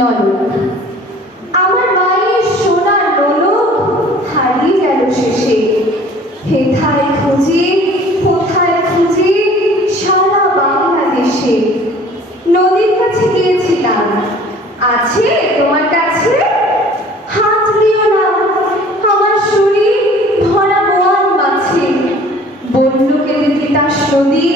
নলক। আমার মায়ের সোনার নলক হারিয়ে গেল শেষে। হেথায় খুঁজে কোথায় খুঁজে সারা বাংলাদেশে। নদীর কাছে গিয়েছিলাম, আছে তোমার কাছে? হাত দিও না, আমার শরীর ভরা বোয়াল মাছে। বলল কেঁদে তিতাস নদী